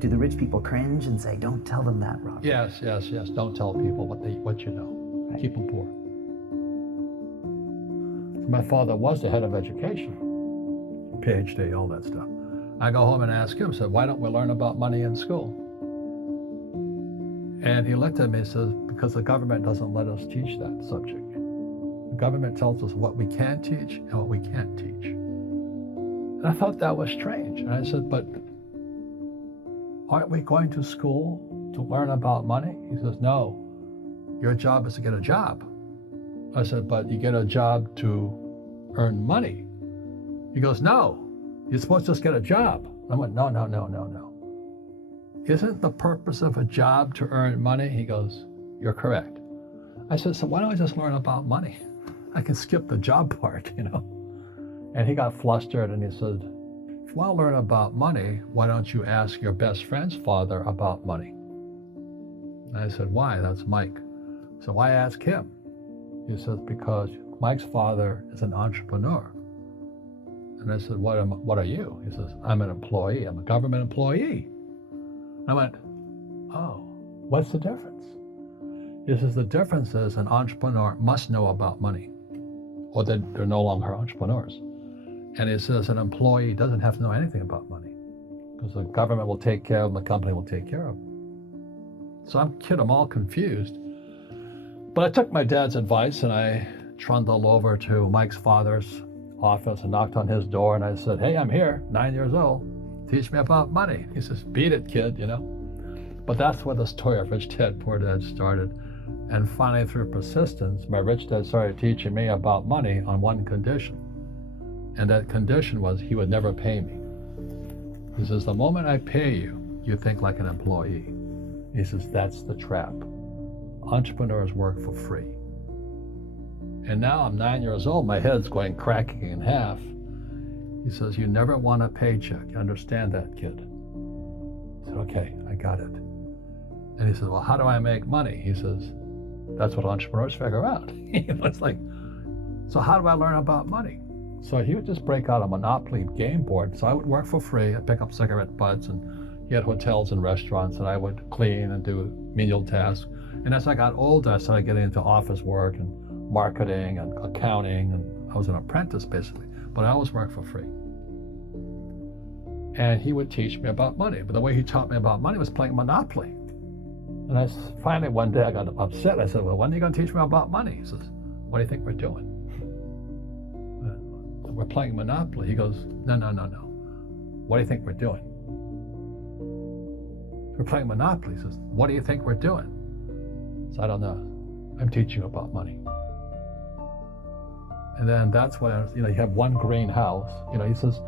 Do the rich people cringe and say, don't tell them that, Rob? Yes. Don't tell people what you know. Right. Keep them poor. My father was the head of education, PhD, all that stuff. I go home and ask him, said, why don't we learn about money in school? And he looked at me and says, because the government doesn't let us teach that subject. The government tells us what we can teach and what we can't teach. And I thought that was strange. And I said, but aren't we going to school to learn about money? He says, no, your job is to get a job. I said, but you get a job to earn money. He goes, no, you're supposed to just get a job. I went, no. Isn't the purpose of a job to earn money? He goes, you're correct. I said, so why don't I just learn about money? I can skip the job part, you know? And he got flustered and he said, if you want to learn about money, why don't you ask your best friend's father about money? And I said, why? That's Mike. So why ask him? He says, because Mike's father is an entrepreneur. And I said, what are you? He says, I'm an employee. I'm a government employee. I went, oh, what's the difference? He says, the difference is an entrepreneur must know about money, or they're no longer entrepreneurs. And he says an employee doesn't have to know anything about money because the government will take care of them, the company will take care of them. So I'm all confused. But I took my dad's advice and I trundled over to Mike's father's office and knocked on his door and I said, hey, I'm here, 9 years old. Teach me about money. He says, beat it, kid, you know. But that's where the story of Rich Dad, Poor Dad started. And finally, through persistence, my rich dad started teaching me about money on one condition. And that condition was he would never pay me. He says, the moment I pay you, you think like an employee. He says, that's the trap. Entrepreneurs work for free. And now I'm 9 years old, my head's going cracking in half. He says, you never want a paycheck. You understand that, kid? I said, okay, I got it. And he says, well, how do I make money? He says, that's what entrepreneurs figure out. It's like, so how do I learn about money? So he would just break out a Monopoly game board. So I would work for free. I'd pick up cigarette butts, and he had hotels and restaurants, and I would clean and do menial tasks. And as I got older, I started getting into office work and marketing and accounting, and I was an apprentice basically, but I always worked for free. And he would teach me about money, but the way he taught me about money was playing Monopoly. And finally one day I got upset. I said, well, when are you going to teach me about money? He says, what do you think we're doing? We're playing Monopoly. He goes, no. What do you think we're doing? We're playing Monopoly. He says, what do you think we're doing? So I don't know. I'm teaching you about money. And then that's when, you have one green house. He says,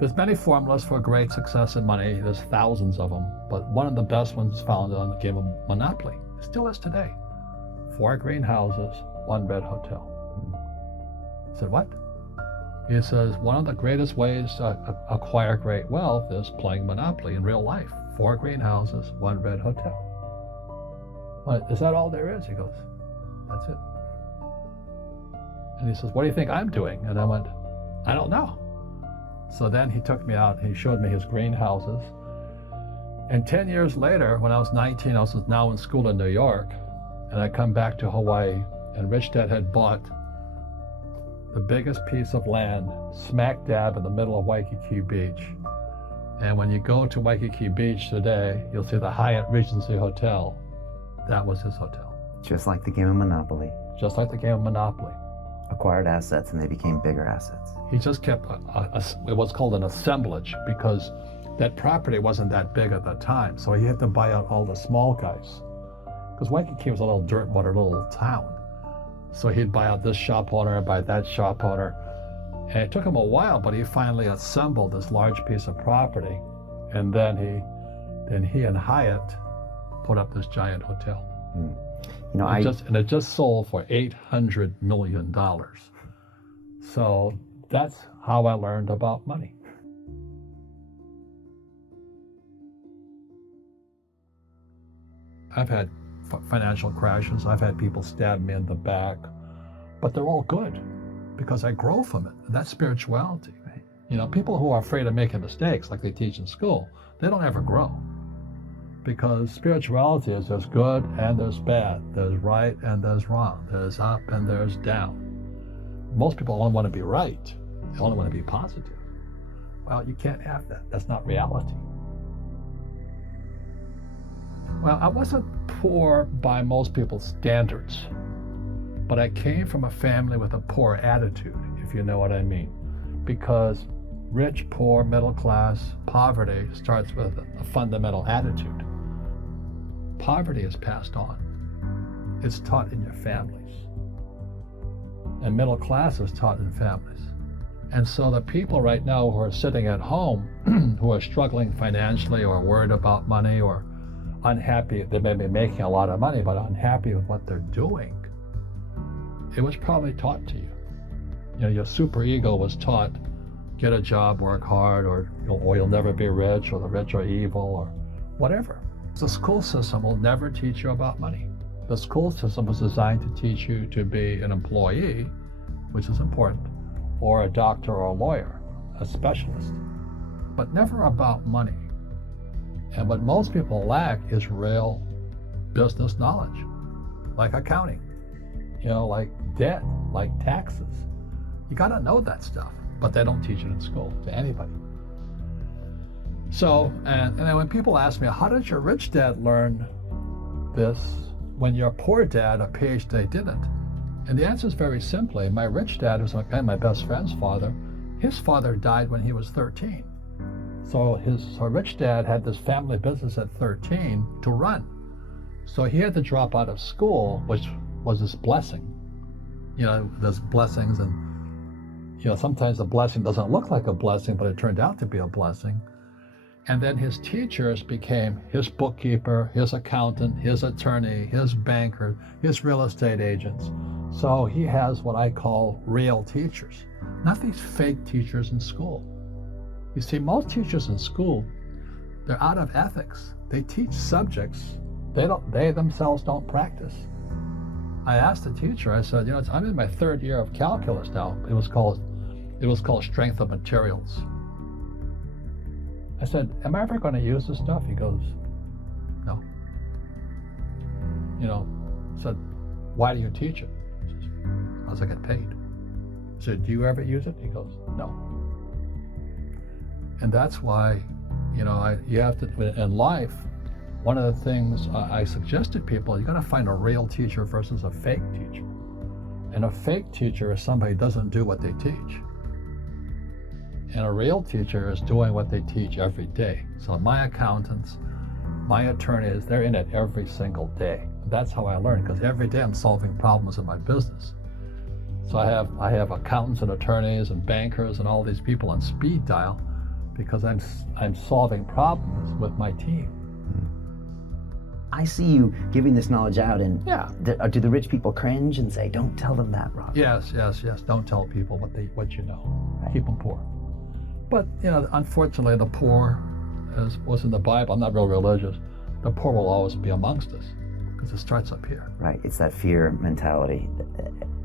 there's many formulas for great success in money. There's thousands of them, but one of the best ones found on the game of Monopoly. It still is today. 4 green houses, 1 red hotel. I said, what? He says, one of the greatest ways to acquire great wealth is playing Monopoly in real life. 4 green houses, 1 red hotel. Well, is that all there is? He goes, that's it. And he says, what do you think I'm doing? And I went, I don't know. So then he took me out and he showed me his greenhouses. And 10 years later, when I was 19, I was now in school in New York, and I come back to Hawaii, and Rich Dad had bought the biggest piece of land smack dab in the middle of Waikiki Beach. And when you go to Waikiki Beach today, you'll see the Hyatt Regency Hotel. That was his hotel. Just like the game of Monopoly. Just like the game of Monopoly. Acquired assets and they became bigger assets. He just kept what's called an assemblage, because that property wasn't that big at the time. So he had to buy out all the small guys. Because Waikiki was a little dirtwater little town. So he'd buy out this shop owner, buy that shop owner. And it took him a while, but he finally assembled this large piece of property. And then he and Hyatt put up this giant hotel. And it just sold for $800 million. So that's how I learned about money. I've had financial crashes. I've had people stab me in the back, but they're all good because I grow from it. That's spirituality. Right. People who are afraid of making mistakes, like they teach in school, they don't ever grow. Because spirituality is there's good and there's bad, there's right and there's wrong, there's up and there's down. Most people only want to be right, they only want to be positive. Well, you can't have that. That's not reality. Well, I wasn't poor by most people's standards, but I came from a family with a poor attitude, if you know what I mean. Because rich, poor, middle class, poverty starts with a fundamental attitude. Poverty is passed on. It's taught in your families. And middle class is taught in families. And so the people right now who are sitting at home, who are struggling financially or worried about money or unhappy, they may be making a lot of money, but unhappy with what they're doing, it was probably taught to you. Your superego was taught, get a job, work hard, or you'll never be rich, or the rich are evil, or whatever. The school system will never teach you about money. The school system was designed to teach you to be an employee, which is important, or a doctor or a lawyer, a specialist, but never about money. And what most people lack is real business knowledge, like accounting, like debt, like taxes. You got to know that stuff, but they don't teach it in school to anybody. So, and then when people ask me, how did your rich dad learn this when your poor dad, a PhD, didn't? And the answer is very simply, my rich dad was my best friend's father. His father died when he was 13. So her rich dad had this family business at 13 to run. So he had to drop out of school, which was his blessing. There's blessings, and sometimes the blessing doesn't look like a blessing, but it turned out to be a blessing. And then his teachers became his bookkeeper, his accountant, his attorney, his banker, his real estate agents. So he has what I call real teachers, not these fake teachers in school. You see, most teachers in school, they're out of ethics. They teach subjects they themselves don't practice. I asked the teacher, I said, I'm in my third year of calculus now. It was called strength of materials. I said, am I ever going to use this stuff? He goes, no. I said, why do you teach it? He says, because I get paid. I said, do you ever use it? He goes, no. And that's why, you have to, in life, one of the things I suggest to people, you got to find a real teacher versus a fake teacher. And a fake teacher is somebody who doesn't do what they teach. And a real teacher is doing what they teach every day. So my accountants, my attorneys, they're in it every single day. That's how I learn, because every day I'm solving problems in my business. So I have accountants and attorneys and bankers and all these people on speed dial because I'm solving problems with my team. I see you giving this knowledge out, and Yeah. do the rich people cringe and say, don't tell them that, Rob? Yes. Don't tell people what you know. Right. Keep them poor. But unfortunately, the poor, as was in the Bible, I'm not real religious, the poor will always be amongst us because it starts up here. Right, it's that fear mentality.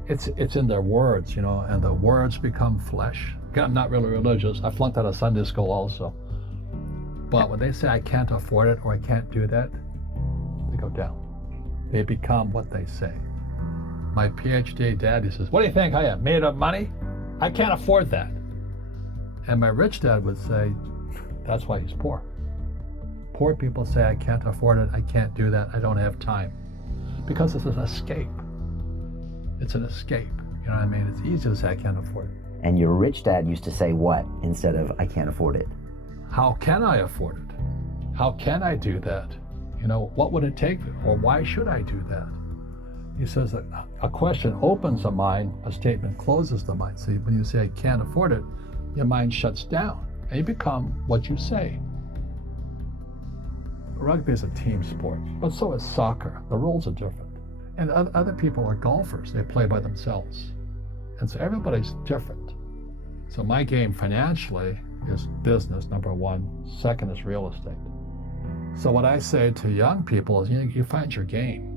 It's in their words, and the words become flesh. Again, I'm not really religious. I flunked out of Sunday school also. But when they say I can't afford it or I can't do that, they go down. They become what they say. My PhD dad, he says, what do you think I am, made of money? I can't afford that. And my rich dad would say, that's why he's poor. Poor people say, I can't afford it, I can't do that, I don't have time. Because it's an escape. It's an escape. You know what I mean? It's easy to say, I can't afford it. And your rich dad used to say what instead of, I can't afford it? How can I afford it? How can I do that? What would it take? Or why should I do that? He says that a question opens the mind, a statement closes the mind. So when you say, I can't afford it, your mind shuts down and you become what you say. Rugby is a team sport, but so is soccer. The rules are different. And other people are golfers. They play by themselves. And so everybody's different. So my game financially is business, number one. Second is real estate. So what I say to young people is, you find your game.